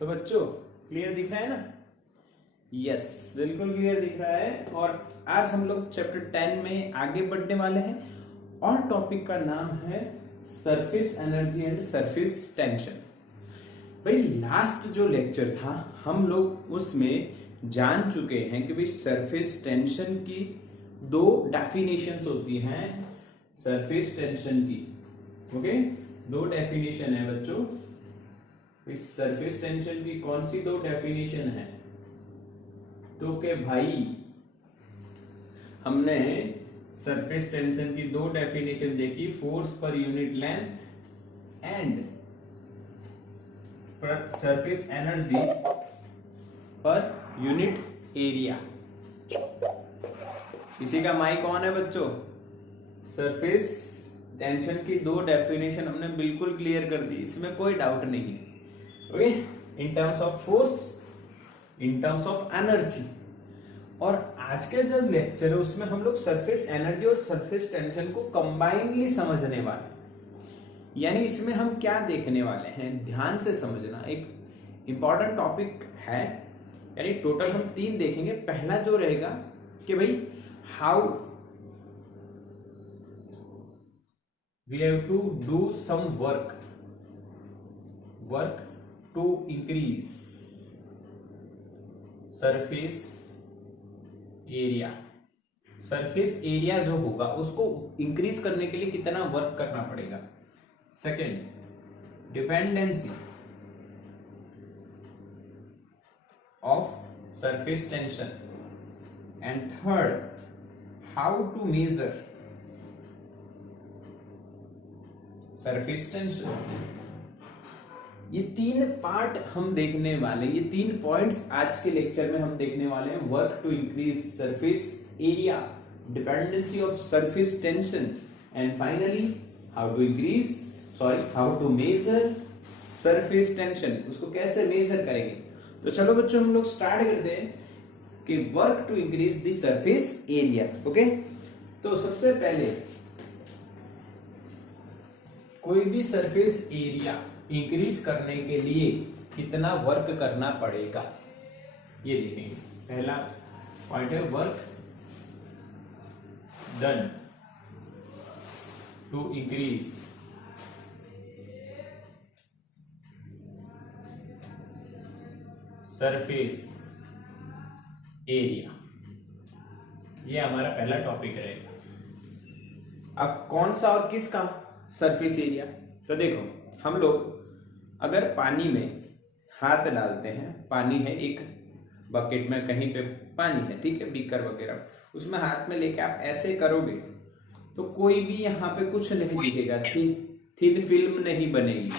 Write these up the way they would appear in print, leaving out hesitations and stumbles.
तो बच्चों क्लियर दिख रहा है ना? यस, बिल्कुल क्लियर दिख रहा है। और आज हम लोग चैप्टर 10 में आगे बढ़ने वाले हैं और टॉपिक का नाम है surface energy and surface tension. भाई लास्ट जो लेक्चर था हम लोग उसमें जान चुके हैं कि भाई सरफेस टेंशन की दो डेफिनेशंस होती हैं। सरफेस टेंशन की ओके दो डेफिनेशन है बच्चों। इस सरफेस टेंशन की कौन सी दो डेफिनेशन है? तो के भाई हमने सरफेस टेंशन की दो डेफिनेशन देखी, force per unit length and surface energy per unit area. इसी का माइक ऑन है बच्चों। सरफेस टेंशन की दो डेफिनेशन हमने बिल्कुल क्लियर कर दी, इसमें कोई डाउट नहीं है। Okay, in terms of force, in terms of energy. और आज के जो लेक्चर है उसमें हम लोग सरफेस एनर्जी और सरफेस टेंशन को कंबाइनली समझने वाले। यानी इसमें हम क्या देखने वाले हैं, ध्यान से समझना, एक इंपॉर्टेंट टॉपिक है। यानी टोटल हम 3 देखेंगे। पहला जो रहेगा कि भाई how we have to do some work to increase surface area. Surface area जो होगा उसको इंक्रीज करने के लिए कितना वर्क करना पड़ेगा। Second, dependency of surface tension. And third, how to measure surface tension. ये 3 पार्ट हम देखने वाले, ये 3 पॉइंट्स आज के लेक्चर में हम देखने वाले हैं। Work to increase surface area, dependency of surface tension and finally how to measure surface tension. उसको कैसे मेजर करेंगे? तो चलो बच्चों हम लोग स्टार्ट करते हैं कि work to increase the surface area. Okay, तो सबसे पहले कोई भी सरफेस एरिया इंक्रीज करने के लिए कितना वर्क करना पड़ेगा ये देखेंगे। पहला पॉइंट है work done to increase surface area. ये हमारा पहला टॉपिक रहेगा। अब कौन सा और किसका सरफेस एरिया? तो देखो हम लोग अगर पानी में हाथ डालते हैं, पानी है एक बकेट में, कहीं पे पानी है, ठीक है, बीकर वगैरह, उसमें हाथ में लेके आप ऐसे करोगे तो कोई भी यहाँ पे कुछ नहीं दिखेगा, थिन फिल्म नहीं बनेगी।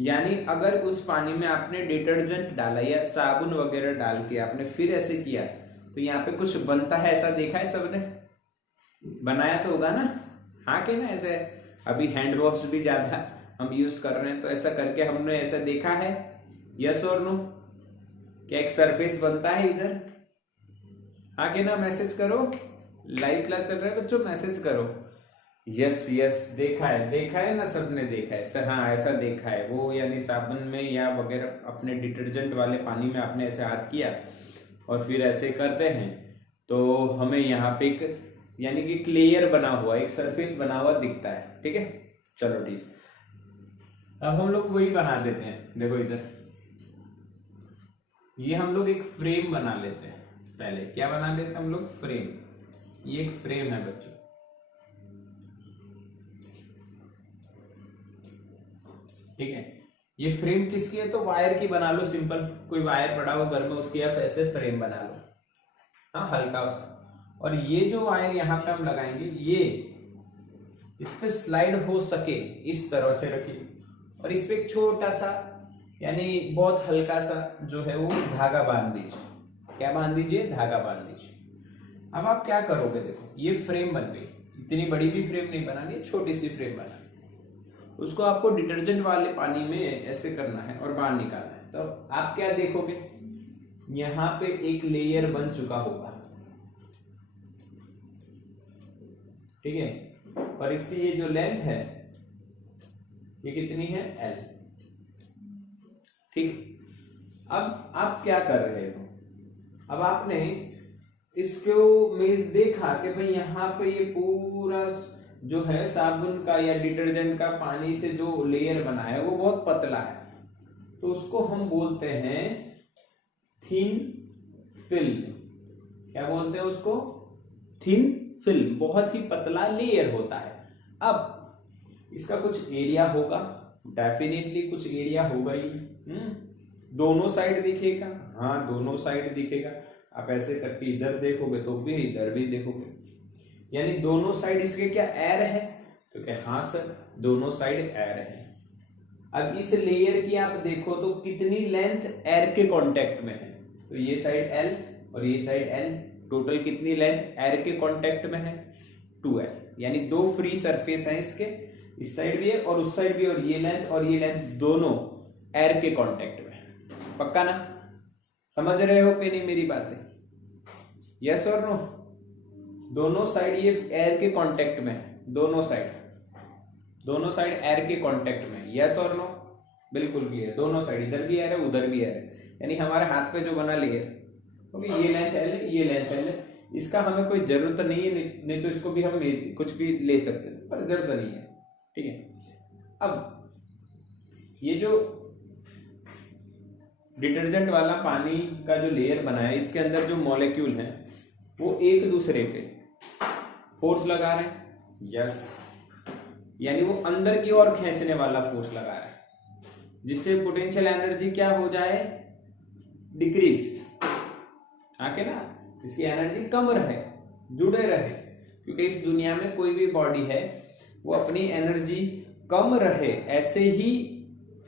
यानी अगर उस पानी में आपने डिटर्जेंट डाला या साबुन वगैरह डाल के आपने फिर ऐसे किया तो यहाँ पे कुछ बनता है, ऐसा देखा है सबने? बनाया तो होगा ना, हाँ के ना? ऐसे अभी हैंड वॉश भी ज्यादा हम यूज कर रहे हैं तो ऐसा करके हमने ऐसा देखा है, यस और नो? क्या एक सरफेस बनता है इधर? हाँ के ना? मैसेज करो, लाइव क्लास चल रहा है बच्चों, मैसेज करो। यस यस, देखा है ना, सबने देखा है सर? हाँ ऐसा देखा है। वो यानी साबुन में या वगैरह अपने डिटर्जेंट वाले पानी में आपने ऐसे हाथ किया और फिर ऐसे करते हैं तो हमें यहाँ पे एक यानी कि लेयर बना हुआ, एक सरफेस बना हुआ दिखता है, ठीक है? चलो ठीक, अब हम लोग वही बना देते हैं। देखो इधर ये हम लोग एक फ्रेम बना लेते हैं। पहले क्या बना लेते हैं हम लोग? फ्रेम। ये एक फ्रेम है बच्चों, ठीक है? ये फ्रेम किसकी है? तो वायर की बना लो, सिंपल कोई वायर पड़ा हो घर में उसकी आप ऐसे फ्रेम बना लो, हाँ हल्का उसका। और ये जो वायर यहाँ पे हम लगाएंगे ये इस पे स्लाइड हो सके इस तरह से रखिए और इस पे एक छोटा सा यानी बहुत हल्का सा जो है वो धागा बांध दीजिए। क्या बांध दीजिए? धागा बांध दीजिए। अब आप क्या करोगे? देखो ये फ्रेम बन गई, इतनी बड़ी भी फ्रेम नहीं बनानी है, छोटी सी फ्रेम बनानी। उसको आपको डिटर्जेंट वाले पानी में ऐसे करना है और बाहर निकालना है। तो आप क्या देखोगे? यहाँ पे एक लेयर बन चुका होगा, ठीक है? और इसकी ये जो लेंथ है ये कितनी है? L। ठीक। अब आप क्या कर रहे हो, अब आपने इसको में देखा कि भाई यहाँ पे ये पूरा जो है साबुन का या डिटर्जेंट का पानी से जो लेयर बना है वो बहुत पतला है, तो उसको हम बोलते हैं थिन फिल्म। क्या बोलते हैं उसको? Thin film. बहुत ही पतला लेयर होता है। अब इसका कुछ एरिया होगा, डेफिनेटली कुछ एरिया होगा ही। दोनों साइड दिखेगा, हाँ दोनों साइड दिखेगा। आप ऐसे करके इधर देखोगे तो भी, इधर भी देखोगे, यानी दोनों साइड इसके क्या एयर है? तो क्या हाँ सर, दोनों साइड एयर है। अब इस लेयर की आप देखो तो कितनी लेंथ एयर के कांटेक्ट में है, तो ये साइड एल और ये साइड एल, टोटल कितनी लेंथ एयर के कांटेक्ट में है? 2L, यानी दो फ्री सरफेस है इसके, इस साइड भी है और उस साइड भी, और ये लेंथ दोनों एयर के कांटेक्ट में। पक्का ना? समझ रहे हो कि नहीं मेरी बातें? यस और नो? दोनों साइड ये एयर के कांटेक्ट में है, दोनों साइड एयर के कांटेक्ट में। यस और नो? बिल्कुल क्लियर। दोनों साइड, इधर भी एयर है उधर भी एयर है, यानी हमारे हाथ पे जो बना लेयर, ओके, ये लेंथ एल है, ये लेंथ एल है। इसका हमें कोई जरूरत नहीं है, नहीं तो इसको भी हम कुछ भी ले सकते थे, पर जरूरत नहीं है। ठीक है। अब ये जो डिटर्जेंट वाला पानी का जो लेयर बना है, इसके अंदर जो मॉलिक्यूल हैं वो एक दूसरे पे फोर्स लगा रहे हैं। यस, यानी वो अंदर की ओर खींचने वाला फोर्स लगा रहा है, जिससे पोटेंशियल एनर्जी क्या हो जाए? डिक्रीज। आके ना, इसकी एनर्जी कम रहे, जुड़े रहे, क्योंकि इस दुनिया में कोई भी बॉडी है वो अपनी एनर्जी कम रहे ऐसे ही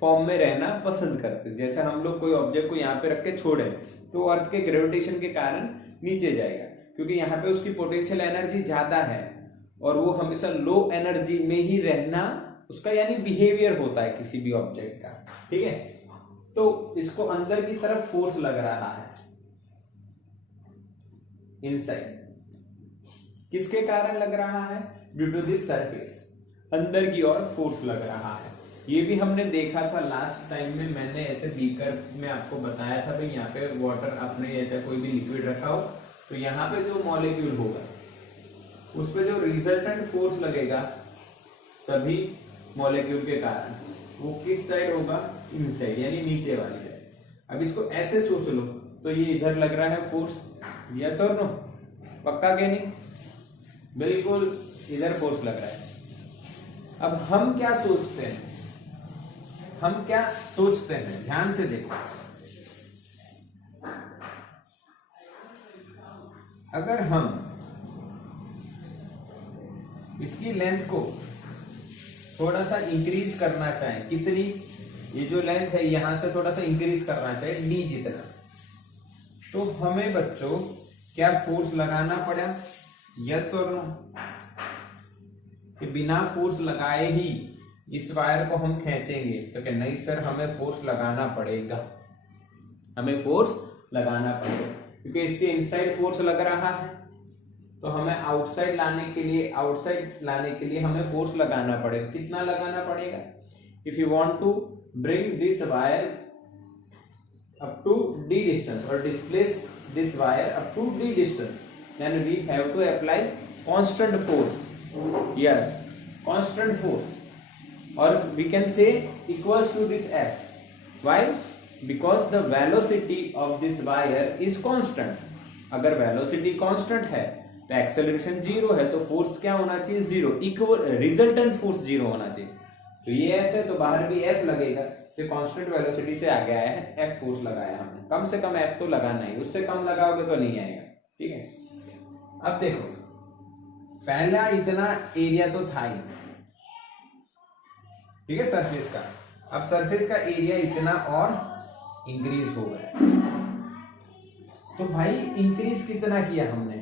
फॉर्म में रहना पसंद करते। जैसे हम लोग कोई ऑब्जेक्ट को यहाँ पे रख के छोड़े तो अर्थ के ग्रेविटेशन के कारण नीचे जाएगा, क्योंकि यहाँ पे उसकी पोटेंशियल एनर्जी ज्यादा है, और वो हमेशा लो एनर्जी में ही रहना उसका यानी बिहेवियर होता है किसी भी ऑब्जेक्ट का। ठीक है, तो इसको अंदर की तरफ फोर्स लग रहा है, इनसाइड। किसके कारण लग रहा है? ड्यू टू दिस सरफेस, अंदर की ओर फोर्स लग रहा है। ये भी हमने देखा था लास्ट टाइम में, मैंने ऐसे बीकर में आपको बताया था भाई, यहाँ पे वाटर आपने ऐसा कोई भी लिक्विड रखा हो तो यहाँ पे जो मॉलिक्यूल होगा उस पे जो रिजल्टेंट फोर्स लगेगा सभी मॉलिक्यूल के कारण, वो किस साइड होगा? इनसाइड, यानी नीचे वाली साइड। अब इसको ऐसे सोच लो तो ये इधर लग रहा है फोर्स। यस और नो? पक्का के नहीं? बिल्कुल, इधर फोर्स लग रहा है। अब हम क्या सोचते हैं, ध्यान से देखो। अगर हम इसकी लेंथ को थोड़ा सा इंक्रीज करना चाहें, कितनी? ये जो लेंथ है यहां से थोड़ा सा इंक्रीज करना चाहे डी जितना, तो हमें बच्चों क्या फोर्स लगाना पड़ा? यस और नो? कि बिना फोर्स लगाए ही इस वायर को हम खींचेंगे? तो क्या नहीं सर, हमें फोर्स लगाना पड़ेगा, हमें फोर्स लगाना पड़ेगा, क्योंकि इसके इनसाइड फोर्स लग रहा है, तो हमें आउटसाइड लाने के लिए हमें फोर्स लगाना पड़ेगा। कितना लगाना पड़ेगा? If you want to bring this wire up to d distance और displace this wire up to d distance, then we have to apply constant force. Yes, constant force, और we can say equals to this F। Why? Because the velocity of this wire is constant. अगर velocity constant है तो acceleration zero है, तो force क्या होना चाहिए? Zero. Equal resultant force zero होना चाहिए। तो ये F है तो बाहर भी F लगेगा, तो कांस्टेंट वेलोसिटी से आगे आया है, F फोर्स लगाया हमने। कम से कम F तो लगाना ही, उससे कम लगाओगे तो नहीं आएगा। ठीक है, अब देखो, पहला इतना एरिया तो था ही, ठीक है, सरफेस का। अब सरफेस का एरिया इतना और इंक्रीज हो गया, तो भाई इंक्रीज कितना किया हमने?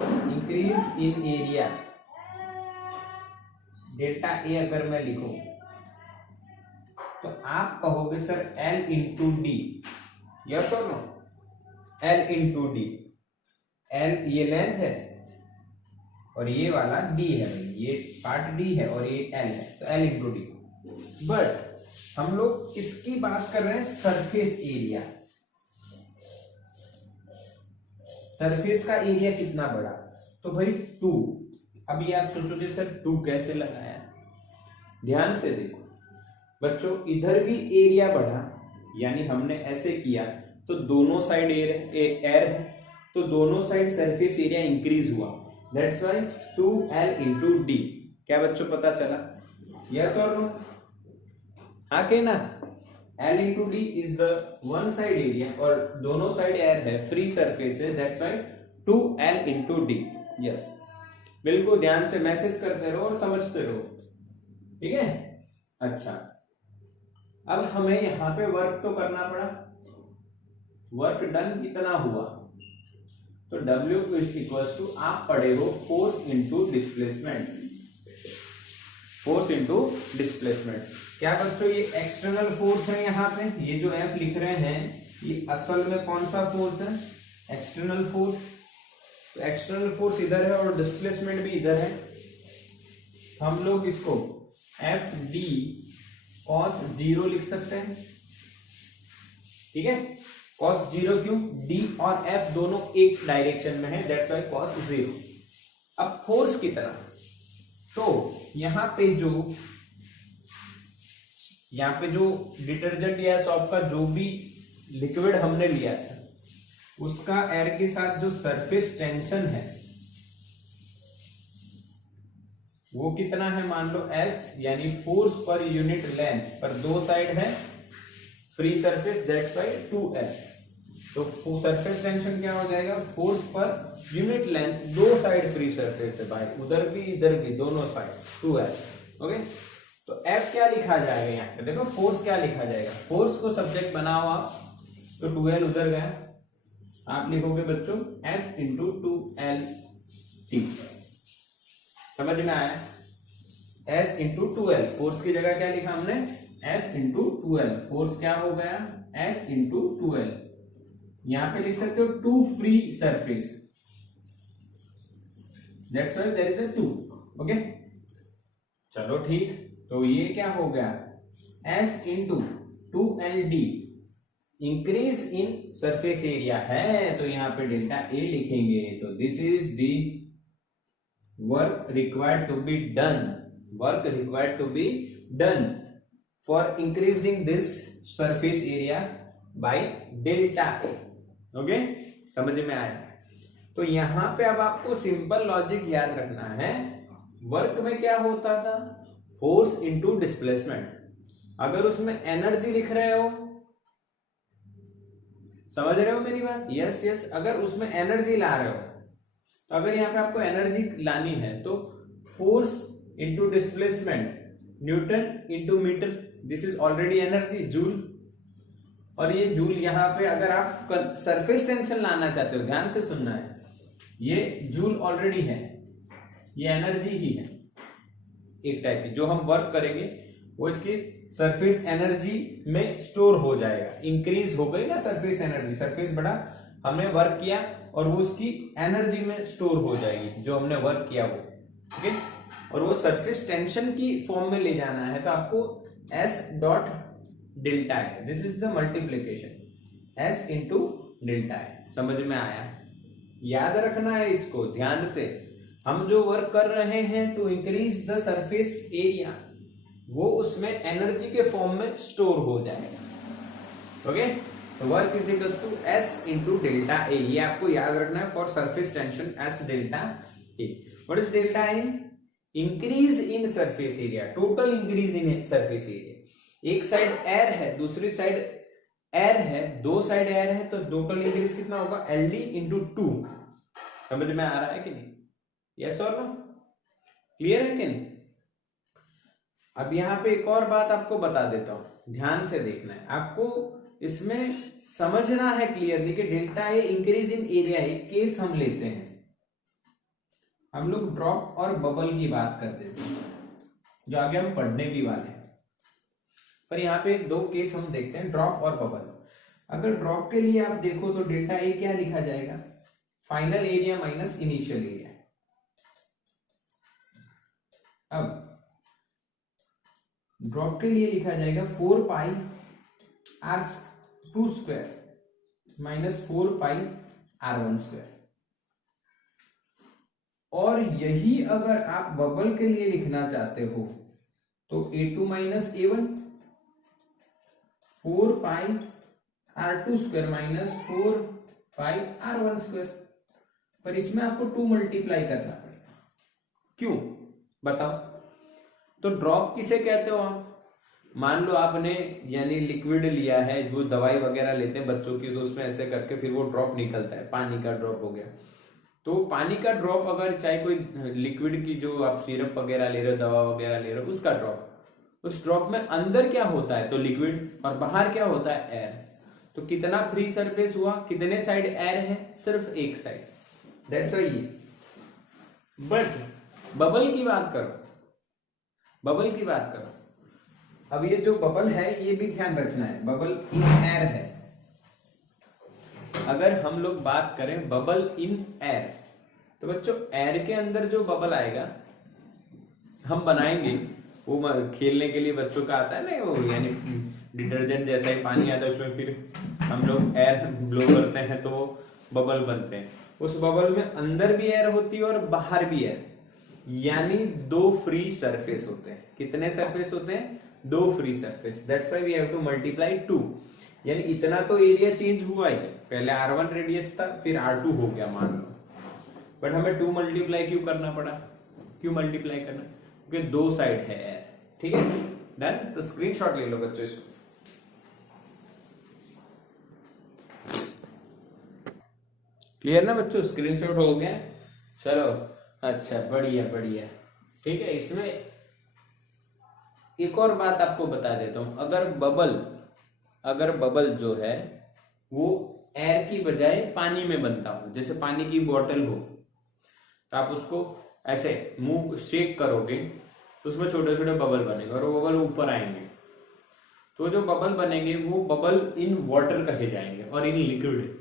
Increase in area, delta A अगर मैं लिखूं तो आप कहोगे sir L into d. Yes और no? L into d. L ये लेंथ है और ये वाला D है, ये पार्ट D है और ये L है, तो L इंटू डी। बट हम लोग किसकी बात कर रहे हैं, सरफेस एरिया। सरफेस का एरिया कितना बड़ा, तो भाई 2। अभी आप सोचोगे सर 2 कैसे लगाया, ध्यान से देखो बच्चों, इधर भी एरिया बढ़ा, यानी हमने ऐसे किया तो दोनों साइड एयर है, तो दोनों साइड सरफेस एरिया इंक्रीज हुआ, that's why 2L into D. क्या बच्चों पता चला, यस और नो, आके ना, L into D is the one side area और दोनों साइड एयर है, फ्री सरफेस है, that's why 2L into d. Yes, बिल्कुल ध्यान से मैसेज करते रहो और समझते रहो, ठीक है। अच्छा, अब हमें यहां पे वर्क तो करना पड़ा, वर्क डन कितना हुआ, तो W इज इक्वल टू, आप पढ़े हो force into displacement, force into displacement. क्या बच्चों ये एक्सटर्नल फोर्स है, यहाँ पे ये जो F लिख रहे हैं ये असल में कौन सा फोर्स है, एक्सटर्नल फोर्स। तो एक्सटर्नल फोर्स इधर है और डिस्प्लेसमेंट भी इधर है, हम लोग इसको एफ डी कॉस 0 लिख सकते हैं, ठीक है। कॉस 0 क्यों, डी और एफ दोनों एक डायरेक्शन में है, दैट्स व्हाई कॉस 0। अब फोर्स कितना, तो यहाँ पे जो डिटर्जेंट या सॉप का जो भी लिक्विड हमने लिया था, उसका एयर के साथ जो सरफेस टेंशन है वो कितना है, मान लो S, यानी फोर्स पर यूनिट लेंथ, पर दो साइड है free surface, that's why 2L। तो सरफेस टेंशन क्या हो जाएगा, फोर्स पर यूनिट लेंथ, दो साइड फ्री सरफेस है भाई, उधर भी इधर भी दोनों साइड 2L। ओके, तो F क्या लिखा जाएगा, यहाँ पे देखो फोर्स क्या लिखा जाएगा, फोर्स को सब्जेक्ट बनाओ आप, तो 2L उधर गया, आप लिखोगे बच्चों S इंटू 2L T। समझ में आया, S इंटू 2L, फोर्स की जगह क्या लिखा हमने, S इंटू 2L, फोर्स क्या हो गया, S इंटू 2L। यहां पे लिख सकते हो 2 free surface, that's why there is a 2। Okay, चलो ठीक, तो ये क्या हो गया, S into 2LD, increase in surface area है, तो यहां पे डेल्टा ए लिखेंगे, तो this is the work required to be done, work required to be done for increasing this surface area by delta A. Okay, समझ में आया। तो यहां पे अब आपको सिंपल लॉजिक याद रखना है, वर्क में क्या होता था, फोर्स इंटू डिस्प्लेसमेंट। अगर उसमें एनर्जी लिख रहे हो, समझ रहे हो मेरी बात, यस यस, अगर उसमें एनर्जी ला रहे हो, तो अगर यहाँ पे आपको एनर्जी लानी है तो force into displacement, Newton into metre, this is already energy, joule. और ये जूल यहाँ पे अगर आप सरफेस टेंशन लाना चाहते हो, ध्यान से सुनना है, ये जूल ऑलरेडी है, ये एनर्जी ही है एक टाइप की, जो हम वर्क करेंगे वो इसकी सरफेस एनर्जी में स्टोर हो जाएगा, इंक्रीज हो गई ना सरफेस एनर्जी, सरफेस बढ़ा, हमने वर्क किया और वो उसकी एनर्जी में स्टोर हो जाएगी, जो हमने वर्क किया वो, ठीक है। और वो सरफेस टेंशन की फॉर्म में ले जाना है, तो आपको S डॉट डेल्टा है, this is the multiplication, S into delta है। समझ में आया, याद रखना है इसको ध्यान से, हम जो वर्क कर रहे हैं to increase the surface area, वो उसमें एनर्जी के फॉर्म में स्टोर हो जाएगा। ओके, तो work is equal to S into delta A, ये आपको याद रखना है for surface tension, S delta A. What is delta A, increase in surface area, total increase in surface area. एक साइड एयर है, दूसरी साइड एयर है, दो साइड एयर है, तो टोटल इंक्रीज कितना होगा, LD इंटू 2। समझ में आ रहा है कि नहीं, यस और नो, क्लियर है कि नहीं। अब यहां पे एक और बात आपको बता देता हूं, ध्यान से देखना है आपको, इसमें समझना है क्लियरली कि delta A increase in area, एक केस हम लेते हैं, हम लोग ड्रॉप और बबल की बात कर देते हैं, जो आगे हम पढ़ने भी वाले हैं, पर यहाँ पे दो केस हम देखते हैं, ड्रॉप और बबल। अगर ड्रॉप के लिए आप देखो तो डेल्टा ए क्या लिखा जाएगा, final area minus initial area. अब ड्रॉप के लिए लिखा जाएगा 4 पाई r2 स्क्वायर माइनस 4 पाई r1 स्क्वायर। और यही अगर आप बबल के लिए लिखना चाहते हो तो a2 माइनस a1 4 पाई r2 स्क्वायर माइनस 4 पाई r1 स्क्वायर। पर इसमें आपको 2 मल्टीप्लाई करना पड़ेगा। क्यों बताओ? तो ड्रॉप किसे कहते हो आप? मान लो आपने यानी लिक्विड लिया है, जो दवाई वगैरह लेते हैं बच्चों की, तो उसमें ऐसे करके फिर वो ड्रॉप निकलता है, पानी का ड्रॉप हो गया। तो पानी का ड्रॉप अगर चाहे कोई लिक्विड की जो आप सिरप वगैरह ले रहे हो, दवा वगैरह ले रहे हो, उसका ड्रॉप, उस ड्रॉप में अंदर क्या होता है? तो लिक्विड, और बाहर क्या होता है? एयर। तो कितना फ्री सरफेस हुआ? कितने साइड एयर है? सिर्फ एक साइड। दैट्स व्हाई ये। बट बबल की बात करो, बबल की बात करो। अब ये जो बबल है ये भी ध्यान रखना है, बबल इन एयर है। अगर हम लोग बात करें बबल इन एयर, तो बच्चों एयर के अंदर जो बबल आएगा हम बनाएंगे, वो खेलने के लिए बच्चों का आता है ना, वो यानी डिटर्जेंट जैसा ही पानी आता है, उसमें फिर हम लोग एयर ब्लो करते हैं तो बबल बनते हैं। उस बबल में अंदर भी एयर होती है और बाहर भी एयर, यानी 2 फ्री सरफेस होते हैं। कितने सरफेस होते हैं? 2 free surface. That's why we have to multiply 2। यानी इतना तो एरिया चेंज हुआ ही, पहले R1 रेडियस था, फिर R2 हो गया मान लो, बट हमें 2 मल्टीप्लाई क्यों करना पड़ा? क्यों मल्टीप्लाई करना? क्योंकि 2 साइड है एयर। ठीक है, डन। तो स्क्रीनशॉट ले लो बच्चों इसको। क्लियर ना बच्चों? स्क्रीनशॉट हो गया? चलो अच्छा, बढ़िया बढ़िया। ठीक है, इसमें एक और बात आपको बता देता हूं। अगर बबल जो है वो एयर की बजाय पानी में बनता हो, जैसे पानी की बोतल हो, तो आप उसको ऐसे मुंह शेक करोगे तो उसमें छोटे छोटे बबल बनेंगे और वो बबल ऊपर आएंगे। तो जो बबल बनेंगे वो बबल इन वाटर कहे जाएंगे और इन लिक्विड।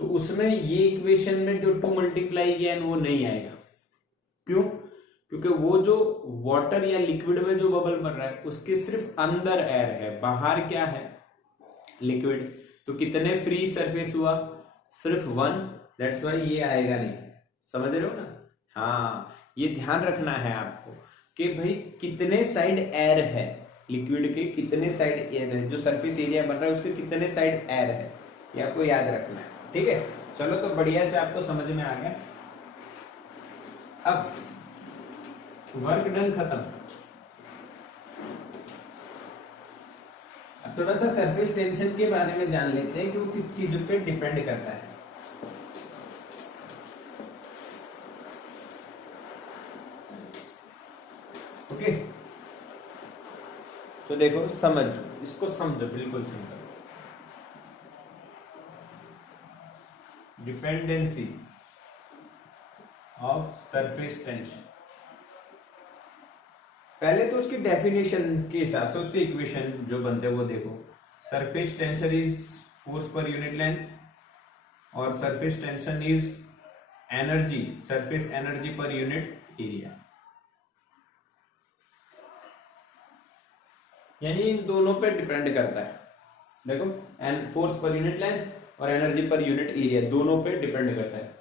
तो उसमें ये इक्वेशन में जो 2 मल्टीप्लाई किया है वो नहीं आएगा। क्यों? क्योंकि वो जो वाटर या लिक्विड में जो बबल बन रहा है उसके सिर्फ अंदर एयर है, बाहर क्या है? लिक्विड। तो कितने फ्री सरफेस हुआ? सिर्फ 1। दैट्स व्हाई ये आएगा नहीं। समझ रहे हो ना? हाँ, ये ध्यान रखना है आपको कि भाई कितने साइड एयर है, लिक्विड के कितने साइड एयर है, जो सरफेस एरिया बन रहा है उसके कितने साइड एयर है, ये आपको याद रखना है। ठीक है, चलो तो बढ़िया से आपको समझ में आ गया। अब वर्क डन खत्म। अब थोड़ा सा सरफेस टेंशन के बारे में जान लेते हैं कि वो किस चीजों पे डिपेंड करता है। ओके, तो देखो समझो, इसको समझो, बिल्कुल समझो। Dependency of surface tension. पहले तो उसकी डेफिनेशन के हिसाब से उसके इक्वेशन जो बनते हैं वो देखो। Surface tension is force per unit length और surface tension is energy, surface energy per unit area. यानी इन दोनों पे डिपेंड करता है। देखो, and force per unit length और एनर्जी पर यूनिट एरिया दोनों पे डिपेंड करता है।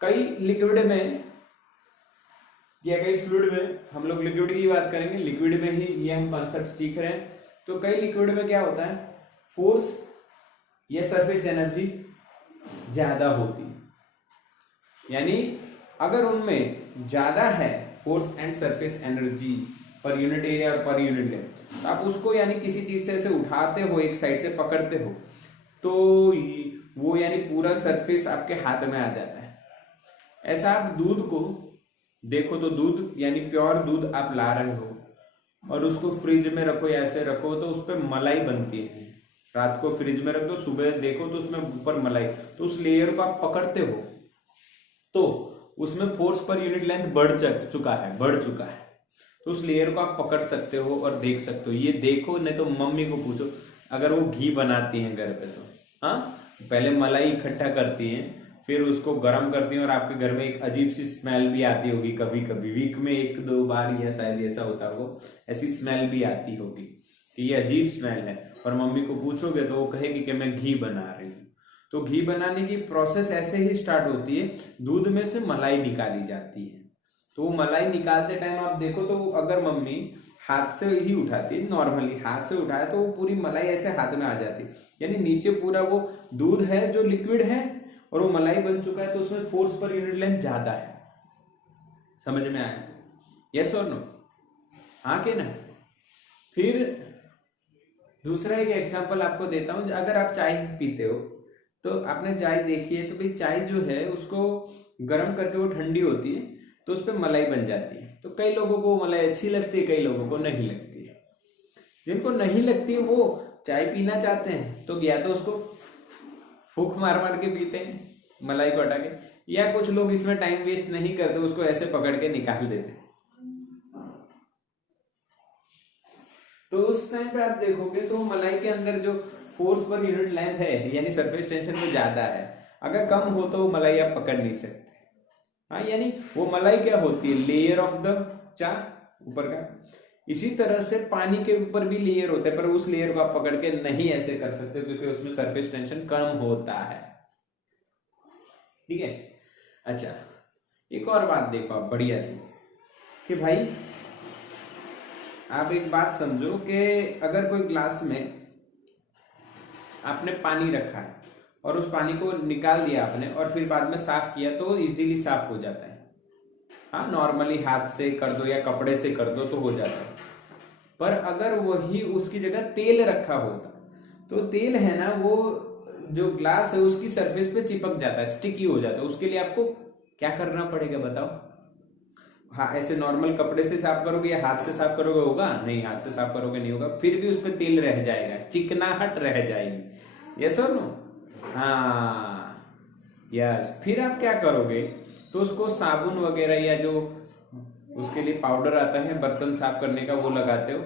कई लिक्विड में या कई फ्लूइड में, हम लोग लिक्विड की बात करेंगे, लिक्विड में ही ये हम कॉन्सेप्ट सीख रहे हैं। तो कई लिक्विड में क्या होता है, फोर्स या सरफेस एनर्जी ज्यादा होती है। यानी अगर उनमें ज्यादा है force and surface energy per unit area और पर यूनिट लेंथ, तो आप उसको यानी किसी चीज से ऐसे उठाते हो, एक साइड से पकड़ते हो, तो वो यानी पूरा सरफेस आपके हाथ में आ जाता है। ऐसा आप दूध को देखो तो दूध यानी प्योर दूध आप ला रहे हो और उसको फ्रिज में रखो या ऐसे रखो तो उस पर मलाई बनती है। रात को फ्रिज में रख दो, सुबह देखो तो उसमें ऊपर मलाई, तो उस लेयर को आप पकड़ते हो तो उसमें फोर्स पर यूनिट लेंथ बढ़ चुका है। तो उस लेयर को आप पकड़ सकते हो और देख सकते हो। ये देखो, नहीं तो मम्मी को पूछो, अगर वो घी बनाती हैं घर पे तो हाँ, पहले मलाई इकट्ठा करती हैं फिर उसको गर्म करती हैं और आपके घर में एक अजीब सी स्मेल भी आती होगी, कभी कभी वीक में एक दो बार या शायद ऐसा होता होगा, ऐसी स्मेल भी आती होगी कि ये अजीब स्मेल है। और मम्मी को पूछोगे तो वो कहेगी कि मैं घी बना रही हूँ। तो घी बनाने की प्रोसेस ऐसे ही स्टार्ट होती है, दूध में से मलाई निकाली जाती है। तो वो मलाई निकालते टाइम आप देखो तो अगर मम्मी हाथ से ही उठाती है, नॉर्मली हाथ से उठाए तो वो पूरी मलाई ऐसे हाथ में आ जाती, यानी नीचे पूरा वो दूध है जो लिक्विड है और वो मलाई बन चुका है, तो उसमें फोर्स पर यूनिट लेंथ ज्यादा है। समझ में आया? यस और नो? हाँ के ना? फिर दूसरा एक एग्जांपल आपको देता हूं। अगर आप चाय पीते हो तो आपने चाय देखी है, तो भाई चाय जो है उसको गर्म करके वो ठंडी होती है तो उस पर मलाई बन जाती है। तो कई लोगों को मलाई अच्छी लगती है, कई लोगों को नहीं लगती है। जिनको नहीं लगती है वो चाय पीना चाहते हैं तो या तो उसको फूंक मार मार के पीते हैं मलाई को हटा के, या कुछ लोग इसमें टाइम वेस्ट नहीं करते, उसको ऐसे पकड़ के निकाल देते हैं। तो उस टाइम पे आप देखोगे तो मलाई के अंदर जो फोर्स पर यूनिट लेंथ है यानी सरफेस टेंशन वो ज्यादा है। अगर कम हो तो मलाई आप पकड़ नहीं सकते। हाँ, यानी वो मलाई क्या होती है, लेयर ऑफ द चा ऊपर का। इसी तरह से पानी के ऊपर भी लेयर होता है, पर उस लेयर को आप पकड़ के नहीं ऐसे कर सकते क्योंकि उसमें सरफेस टेंशन कम होता है। ठीक है? अच्छा, एक और बात देखो आप बढ़िया सी कि भाई आप एक बात समझो कि अगर कोई ग्लास में आपने पानी रखा है और उस पानी को निकाल दिया आपने और फिर बाद में साफ किया तो इजीली साफ हो जाता है। हाँ, नॉर्मली हाथ से कर दो या कपड़े से कर दो तो हो जाता है। पर अगर वही उसकी जगह तेल रखा होता तो तेल है ना, वो जो ग्लास है उसकी सरफेस पे चिपक जाता है, स्टिकी हो जाता है। उसके लिए आपको क्या करना पड़ेगा बताओ? हाँ, ऐसे नॉर्मल कपड़े से साफ करोगे या हाथ से साफ करोगे? होगा नहीं, हाथ से साफ करोगे नहीं होगा, फिर भी उस पर तेल रह जाएगा, चिकनाहट रह जाएगी। यस और नो? हाँ, यस। फिर आप क्या करोगे तो उसको साबुन वगैरह या जो उसके लिए पाउडर आता है बर्तन साफ करने का वो लगाते हो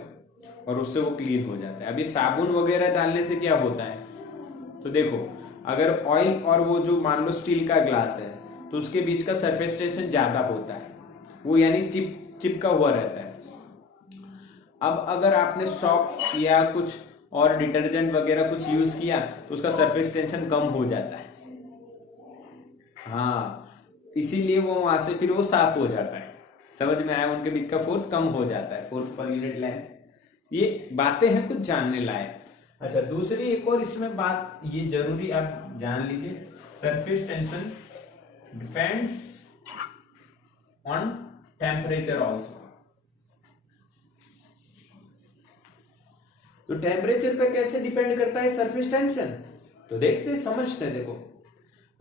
और उससे वो क्लीन हो जाता है। अभी साबुन वगैरह डालने से क्या होता है तो देखो, अगर ऑयल और वो जो मान लो स्टील का ग्लास है तो उसके बीच का सरफेस टेंशन ज्यादा होता है, वो यानी चिपका हुआ रहता है। अब अगर आपने सॉप या कुछ और डिटर्जेंट वगैरह कुछ यूज किया तो उसका सरफेस टेंशन कम हो जाता है। हाँ, इसीलिए वो वहां से फिर वो साफ हो जाता है। समझ में आया? उनके बीच का फोर्स कम हो जाता है, फोर्स पर यूनिट लेंथ। ये बातें हैं कुछ जानने लायक। अच्छा, दूसरी एक और इसमें बात ये जरूरी आप जान लीजिए, surface tension depends on temperature also. तो टेम्परेचर पे कैसे डिपेंड करता है सरफेस टेंशन? तो देखते समझते हैं। देखो,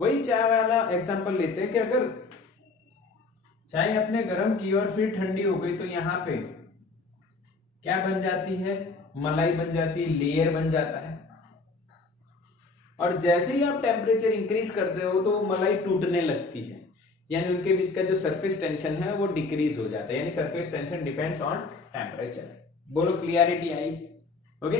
वही चाय वाला एग्जांपल लेते हैं कि अगर चाय आपने गर्म की और फिर ठंडी हो गई तो यहाँ पे क्या बन जाती है? मलाई बन जाती है, लेयर बन जाता है। और जैसे ही आप टेम्परेचर इंक्रीज करते हो तो मलाई टूटने लगती है, यानी उनके बीच का जो सरफेस टेंशन है वो डिक्रीज हो जाता है। यानी surface tension depends on temperature. बोलो, क्लियरिटी आई? ओके।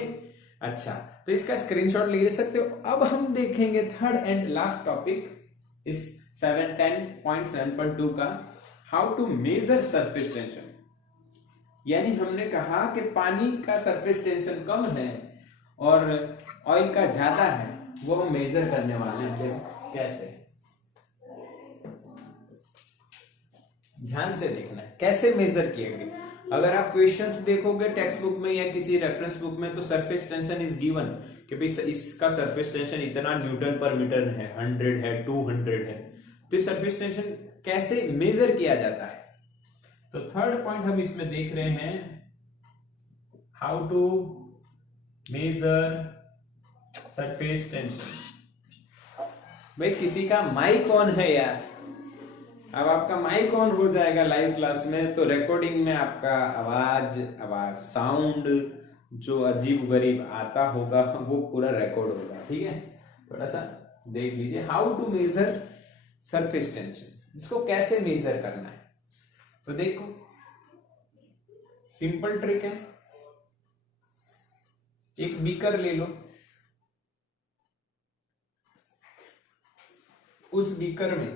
अच्छा, तो इसका स्क्रीनशॉट ले सकते हो। अब हम देखेंगे थर्ड एंड लास्ट टॉपिक इस 710.7.2 का, how to measure surface tension. यानी हमने कहा कि पानी का सरफेस टेंशन कम है और ऑयल का ज्यादा है, वो हम मेजर करने वाले हैं। देखो कैसे, ध्यान से देखना है कैसे मेजर किएंगे। अगर आप क्वेश्चंस देखोगे टेक्स्ट बुक में या किसी रेफरेंस बुक में तो सरफेस टेंशन इज गिवन कि भाई इसका सरफेस टेंशन इतना न्यूटन पर मीटर है, 100 है, 200 है। तो सरफेस टेंशन कैसे मेजर किया जाता है? तो थर्ड पॉइंट हम इसमें देख रहे हैं, how to measure surface tension. भाई किसी का माइक ऑन है यार। अब आपका माइक ऑन हो जाएगा लाइव क्लास में तो रिकॉर्डिंग में आपका आवाज साउंड जो अजीब गरीब आता होगा वो पूरा रिकॉर्ड होगा। ठीक है, थोड़ा सा देख लीजिए, how to measure surface tension, इसको कैसे मेजर करना है। तो देखो, सिंपल ट्रिक है, एक बीकर ले लो, उस बीकर में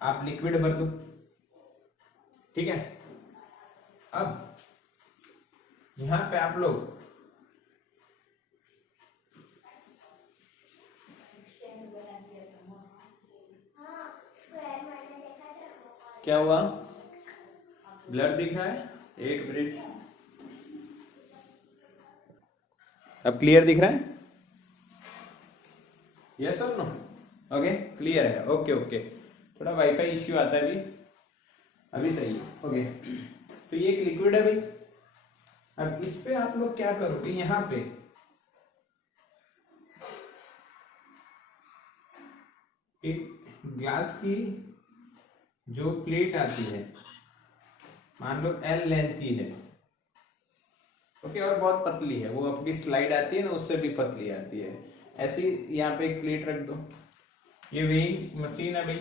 आप लिक्विड भर दो, ठीक है। अब यहां पे आप लोग क्या हुआ, ब्लर दिख रहा है? एक मिनट, अब क्लियर दिख रहा है? यस और नो? ओके, क्लियर है। ओके ओके, थोड़ा वाईफाई इश्यू आता है अभी सही है। ओके, तो ये एक लिक्विड है भाई। अब इस पे आप लोग क्या करोगे, यहां पे एक ग्लास की जो प्लेट आती है, मान लो L लेंथ की है, ओके, और बहुत पतली है, वो आपकी स्लाइड आती है ना, उससे भी पतली आती है। ऐसी यहाँ पे एक प्लेट रख दो। ये वेइंग मशीन है भाई,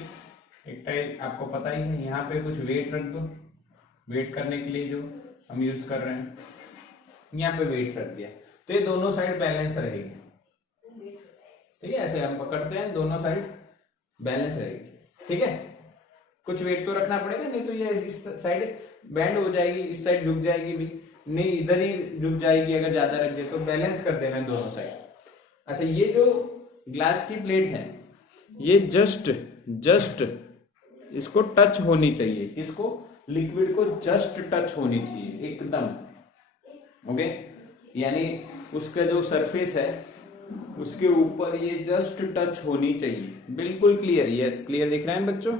एक टाइप आपको पता ही है। यहाँ पे कुछ वेट रख दो, वेट करने के लिए जो हम यूज कर रहे हैं, यहाँ पे वेट रख दिया, तो ये दोनों साइड बैलेंस रहेगी, ठीक है। ऐसे हम पकड़ते हैं, दोनों साइड बैलेंस रहेगी, ठीक है। कुछ वेट तो रखना पड़ेगा, नहीं तो ये इस साइड बैंड हो जाएगी, इस साइड झुक जाएगी भी, नहीं इधर ही झुक जाएगी अगर ज्यादा रख दे, तो बैलेंस कर देना दोनों साइड। अच्छा, ये जो ग्लास की प्लेट है, ये जस्ट इसको टच होनी चाहिए, किसको? लिक्विड को जस्ट टच होनी चाहिए एकदम, ओके। यानी उसका जो सरफेस है उसके ऊपर ये जस्ट टच होनी चाहिए, बिल्कुल क्लियर। यस, क्लियर दिख रहा है बच्चों?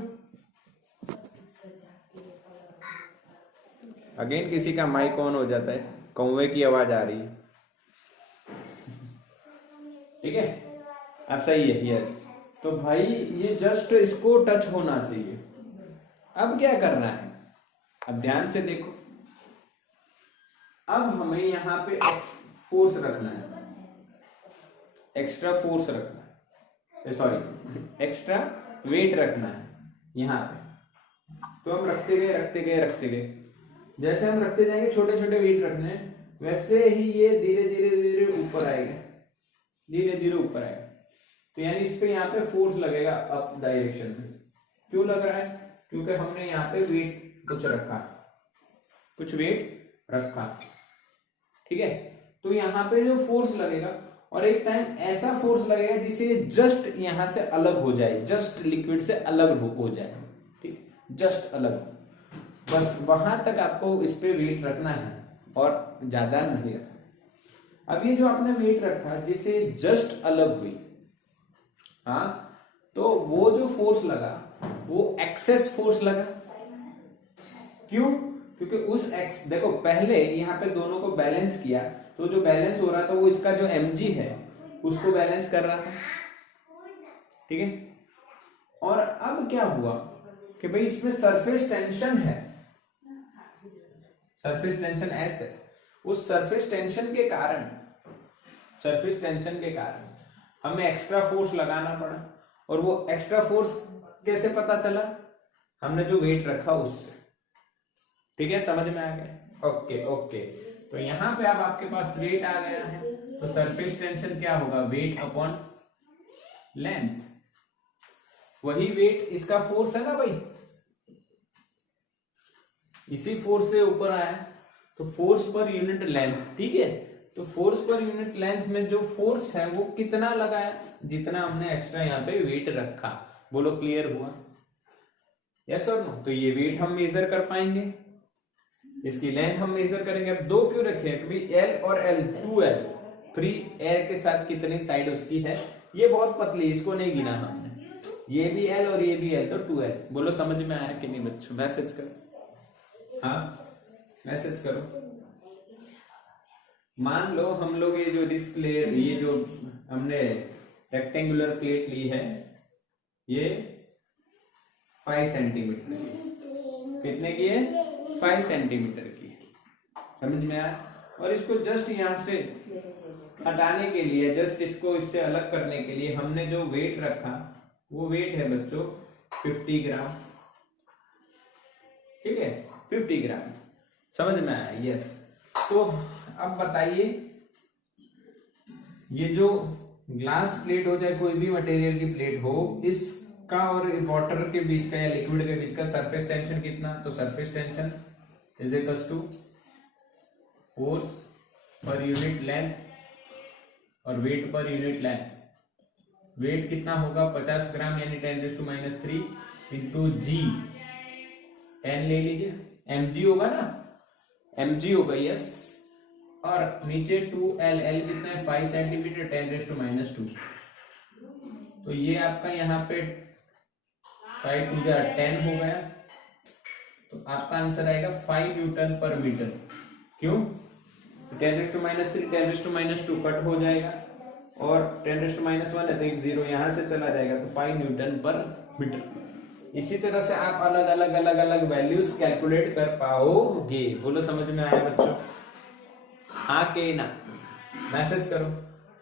अगेन किसी का माइक ऑन हो जाता है, कौवे की आवाज आ रही है, ठीक है। अब सही है, यस। तो भाई ये जस्ट इसको टच होना चाहिए। अब क्या करना है, अब ध्यान से देखो, अब हमें यहां पे फोर्स रखना है, एक्स्ट्रा फोर्स रखना है, सॉरी एक्स्ट्रा वेट रखना है यहां पे। तो हम रखते गए, जैसे हम रखते जाएंगे, छोटे छोटे वेट रखने हैं, वैसे ही ये धीरे धीरे ऊपर आएगा, धीरे धीरे ऊपर आएगा। तो यानी इस पे यहाँ पे फोर्स लगेगा अप डायरेक्शन में। क्यों लग रहा है? क्योंकि हमने यहाँ पे वेट कुछ वेट रखा, ठीक है। तो यहाँ पे जो फोर्स लगेगा, और एक टाइम ऐसा फोर्स लगेगा जिसे जस्ट यहां से अलग हो जाए, जस्ट लिक्विड से अलग हो जाए, ठीक, जस्ट अलग, बस वहां तक आपको इस पे वेट रखना है और ज्यादा नहीं रखना। अब ये जो आपने वेट रखा जिसे जस्ट अलग हुई, हाँ, तो वो जो फोर्स लगा वो एक्सेस फोर्स लगा। क्यों? क्योंकि उस देखो, पहले यहाँ पे दोनों को बैलेंस किया, तो जो बैलेंस हो रहा था वो इसका जो mg है उसको बैलेंस कर रहा था, ठीक है। और अब क्या हुआ कि भाई इसमें सरफेस टेंशन है, सरफेस टेंशन S है। उस सरफेस टेंशन के कारण हमें एक्स्ट्रा फोर्स लगाना पड़ा, और वो एक्स्ट्रा फोर्स कैसे पता चला? हमने जो वेट रखा उससे, ठीक है, समझ में आ गया? ओके ओके, तो यहां पे अब आपके पास वेट आ गया है, तो सरफेस टेंशन क्या होगा? Weight upon length. वही वेट इसका फोर्स है ना भाई, इसी फोर्स से ऊपर आया, तो फोर्स पर यूनिट लेंथ, ठीक है। तो फोर्स पर यूनिट लेंथ में जो फोर्स है वो कितना लगा है? जितना हमने एक्स्ट्रा यहाँ पे वेट रखा। बोलो क्लियर हुआ? यस और नो? तो ये वेट हम मेजर कर पाएंगे, इसकी लेंथ हम मेजर करेंगे। अब दो क्यों रखे? क्योंकि L और L 2L फ्री एयर के साथ कितनी साइड उसकी है, ये बहुत पतली, इसको नहीं गिना हमने, ये भी L और ये भी L, तो 2L। बोलो समझ में आया कि नहीं बच्चों? मैसेज करो, हाँ मैसेज करो। मान लो हम लोग ये जो डिस्क लेयर, ये जो हमने रेक्टेंगुलर प्लेट ली है, ये 5 सेंटीमीटर की, कितने की है? 5 सेंटीमीटर की, समझ में आया? और इसको जस्ट यहां से हटाने के लिए, जस्ट इसको इससे अलग करने के लिए हमने जो वेट रखा वो वेट है बच्चों 50 ग्राम, ठीक है, 50 ग्राम। समझ में आया? यस। तो अब बताइए, ये जो ग्लास प्लेट हो चाहे कोई भी मटेरियल की प्लेट हो, इसका और वाटर के बीच का या लिक्विड के बीच का सरफेस टेंशन कितना, तो surface tension is equals to force per unit length और weight per unit length. Weight कितना होगा 50 ग्राम यानी 10⁻³ इंटू जी, 10 ले लीजिए, mg होगा ना, mg होगा, यस। और नीचे 2l, l कितना है 5 सेंटीमीटर, 10⁻²। तो ये आपका यहाँ पे 5 2 10 हो गया, तो आपका आंसर आएगा 5 न्यूटन पर मीटर। क्यों? 10⁻³ 10⁻² कट हो जाएगा और 10⁻1 है तो एक जीरो यहां से चला जाएगा, तो 5 न्यूटन पर मीटर। इसी तरह से आप अलग अलग वैल्यूज कैलकुलेट कर पाओगे। बोलो समझ में आया बच्चों? हाँ के ना, मैसेज करो।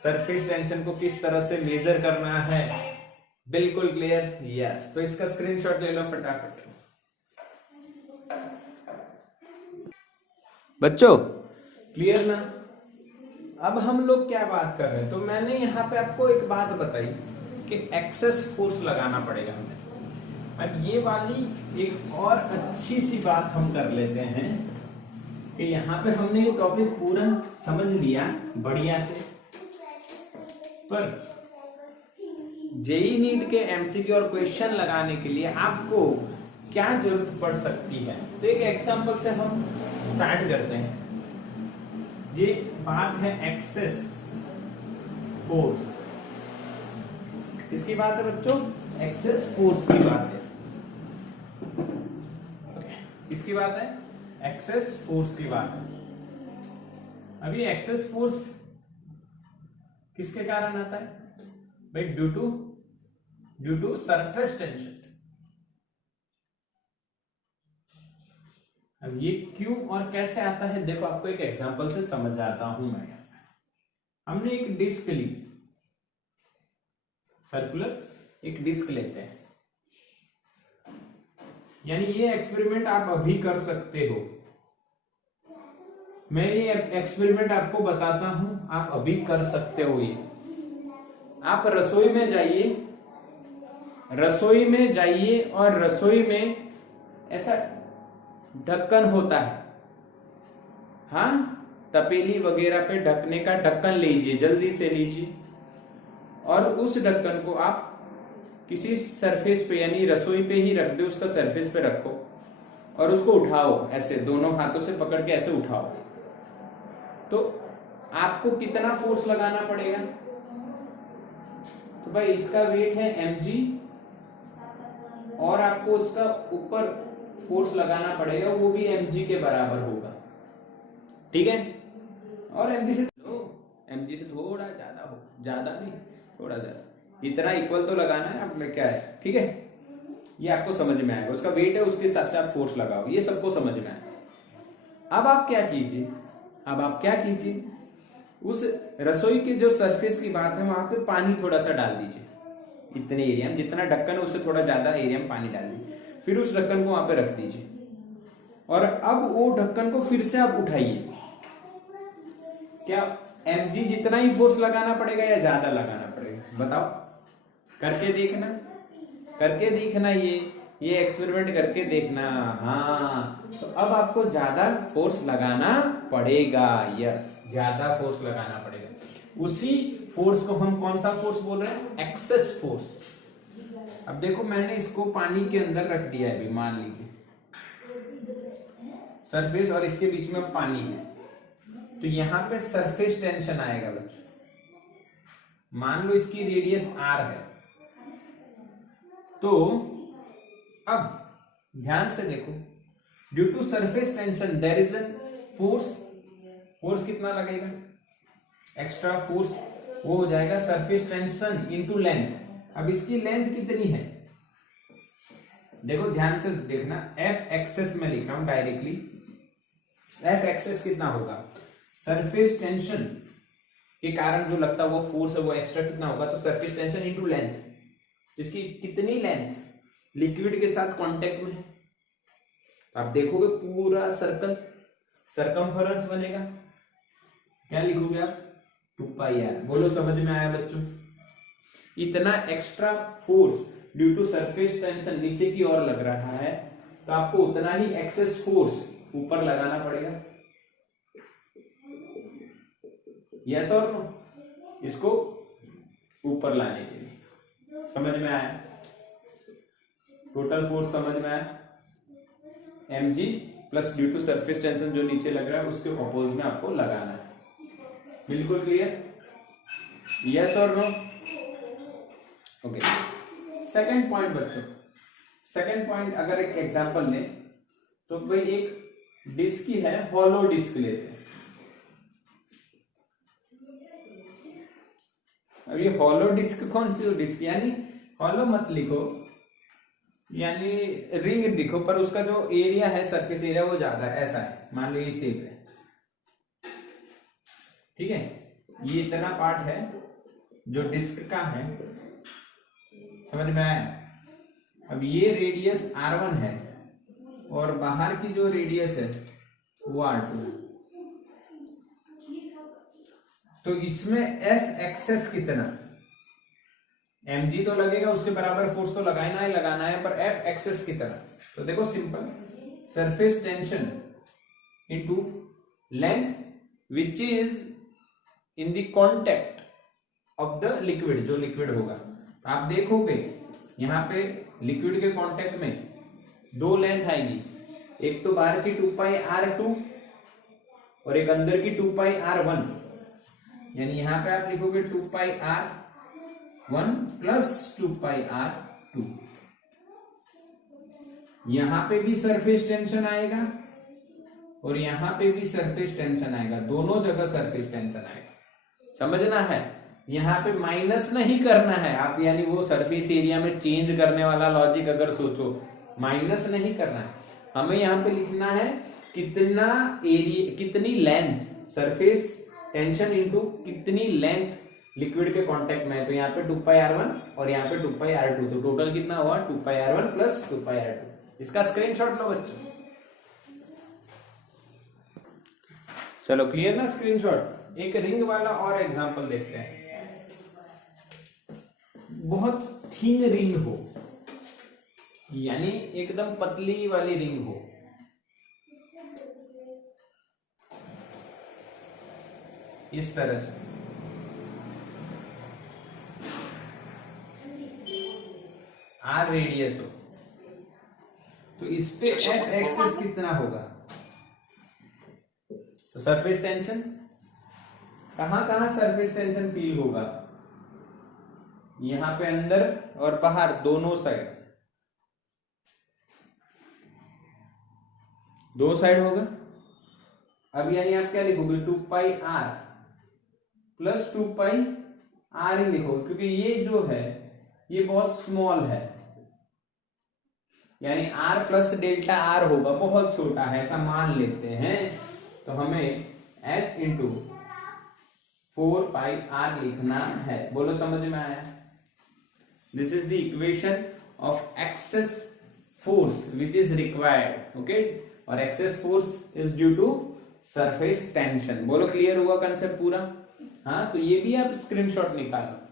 सरफेस टेंशन को किस तरह से मेजर करना है, बिल्कुल क्लियर? यस। तो इसका स्क्रीनशॉट ले लो फटाफट बच्चों, क्लियर ना? अब हम लोग क्या बात कर रहे हैं, तो मैंने यहाँ पे आपको एक बात बताई कि एक्सेस फोर्स लगाना पड़ेगा हमें। अब ये वाली एक और अच्छी सी बात हम कर लेते हैं कि यहाँ पे हमने ये टॉपिक पूरा समझ लिया बढ़िया से, पर जेई नीट के एमसीक्यू और क्वेश्चन लगाने के लिए आपको क्या जरूरत पड़ सकती है, तो एक एग्जांपल से हम स्टार्ट करते हैं। ये बात है एक्सेस फोर्स, किसकी बात है बच्चों? एक्सेस फोर्स की बात है। किसकी बात है? एक्सेस फोर्स की बात है। अभी एक्सेस फोर्स किसके कारण आता है भाई? Due to surface tension. अब ये क्यों और कैसे आता है, देखो आपको एक एग्जांपल से समझ आता हूं मैं। हमने एक डिस्क ली, सर्कुलर एक डिस्क लेते हैं, यानी ये एक्सपेरिमेंट आप अभी कर सकते हो। मैं ये एक्सपेरिमेंट आपको बताता हूं, आप अभी कर सकते हो। ये आप रसोई में जाइए और रसोई में ऐसा ढक्कन होता है, हाँ, तपेली वगैरह पे ढकने का ढक्कन लीजिए, जल्दी से लीजिए, और उस ढक्कन को आप किसी सरफेस पे यानी रसोई पे ही रख दो, उसका सरफेस पे रखो और उसको उठाओ, ऐसे दोनों हाथों से पकड़ के ऐसे उठाओ। तो आपको कितना फोर्स लगाना पड़ेगा? तो भाई इसका वेट है mg और आपको उसका ऊपर फोर्स लगाना पड़ेगा, वो भी mg के बराबर होगा, ठीक है? और mg से थोड़ा ज्यादा हो, ज्यादा नहीं, थोड़ा ज्यादा, इतना इक्वल तो लगाना है आप, क्या है, ठीक है? ये आपको समझ में आएगा, उसका वेट है उसके हिसाब से आप फोर्स लगाओ, ये सबको समझ में आएगा। अब आप क्या कीजिए, उस रसोई के जो सरफेस की बात है वहां पे पानी थोड़ा सा डाल दीजिए, इतने एरिया में जितना ढक्कन है उससे थोड़ा ज्यादा एरिया में पानी डाल दीजिए, फिर उस ढक्कन को वहां पे रख दीजिए और अब वो ढक्कन को फिर से आप उठाइए। क्या mg जितना ही फोर्स लगाना पड़ेगा या ज्यादा लगाना पड़ेगा, बताओ? करके देखना, ये एक्सपेरिमेंट करके देखना। हाँ, तो अब आपको ज्यादा फोर्स लगाना पड़ेगा, यस, ज्यादा फोर्स लगाना पड़ेगा। उसी फोर्स को हम कौन सा फोर्स बोल रहे हैं? Excess force. अब देखो मैंने इसको पानी के अंदर रख दिया है, अभी मान लीजिए सरफेस और इसके बीच में पानी है, तो यहां पे सरफेस टेंशन आएगा बच्चों। मान लो इसकी रेडियस r है, तो अब ध्यान से देखो, due to surface tension there is a force कितना लगेगा? एक्स्ट्रा फोर्स, वो हो जाएगा सरफेस टेंशन इनटू लेंथ। अब इसकी लेंथ कितनी है? देखो ध्यान से देखना, एफ एक्सेस में लिख रहा हूं डायरेक्टली। एफ एक्सेस कितना होगा? सरफेस टेंशन के कारण जो लगता है वो फोर्स है, वो एक्स्ट्रा कितना होगा? तो सरफेस टेंशन इनटू लेंथ। इसकी कितनी लेंथ लिक्विड के साथ कांटेक्ट में है? आप देखोगे पूरा सर्कल, सरकमफेरेंस बनेगा। क्या लिखोगे आप? 2πr। बोलो समझ में आया बच्चों? इतना extra force due to surface tension नीचे की ओर लग रहा है, तो आपको उतना ही एक्सेस फोर्स ऊपर लगाना पड़ेगा। यस और नो? इसको ऊपर लाने के लिए। समझ में आया? टोटल फोर्स समझ में आया? mg plus due to surface tension जो नीचे लग रहा है उसके अपोज में आपको लगाना है। बिल्कुल क्लियर? यस और नो? ओके। सेकंड पॉइंट बच्चों, सेकंड पॉइंट अगर एक एग्जांपल लें तो भाई एक डिस्क ही है, हॉलो डिस्क लेते हैं। अब ये हॉलो डिस्क कौन सी डिस्क, यानी हॉलो मत लिखो, यानी रिंग लिखो, पर उसका जो एरिया है सरफेस एरिया वो ज्यादा है, ऐसा है। मान लो ये शेप है, ठीक है, ये इतना पार्ट है जो डिस्क का है। समझ में आया? अब ये रेडियस R1 है और बाहर की जो रेडियस है वो R2 है। तो इसमें F एक्सेस कितना, mg तो लगेगा, उसके बराबर फोर्स तो लगाना है, पर F एक्सेस कितना? तो देखो simple, surface tension into length which is in the contact of the liquid, जो लिक्विड होगा। आप देखोगे यहां पे लिक्विड के कांटेक्ट में दो लेंथ आएगी, एक तो बाहर की 2πr2 और एक अंदर की 2πr1। यानी यहां पे आप लिखोगे 2πr1 प्लस 2πr2। यहां पे भी सरफेस टेंशन आएगा और यहां पे भी सरफेस टेंशन आएगा, दोनों जगह सरफेस टेंशन आएगा। समझना है, यहां पे माइनस नहीं करना है आप, यानी वो सरफेस एरिया में चेंज करने वाला लॉजिक अगर सोचो, माइनस नहीं करना है हमें। यहां पे लिखना है कितना एरिया, कितनी लेंथ, सरफेस टेंशन इनटू कितनी लेंथ लिक्विड के कांटेक्ट में है। तो यहाँ पे 2πr1 और यहाँ पे 2πr2, तो टोटल कितना हुआ 2πr1 प्लस 2πr2। इसका स्क्रीनशॉट लो बच्चों। चलो क्लियर ना स्क्रीनशॉट? एक रिंग वाला और एग्जांपल देखते हैं। बहुत थिन रिंग हो, यानी एकदम पतली वाली रिंग हो, इस तरह से आर रेडियस हो, तो इस पे एफ एक्सेस कितना होगा? तो सरफेस टेंशन कहां कहां सरफेस टेंशन फील होगा? यहां पे अंदर और बाहर दोनों साइड, दो साइड होगा। अब यानी आप क्या लिखोगे 2πr प्लस 2πr ही लिखो, क्योंकि ये जो है ये बहुत स्मॉल है, यानी r प्लस डेल्टा r होगा, बहुत छोटा है ऐसा मान लेते हैं। तो हमें s इंटू 4πr लिखना है। बोलो समझ में आया? This is the equation of excess force which is required, okay, और excess force is due to surface tension. बोलो क्लियर हुआ कंसेप्ट पूरा? हाँ, तो ये भी आप स्क्रीनशॉट निकालो।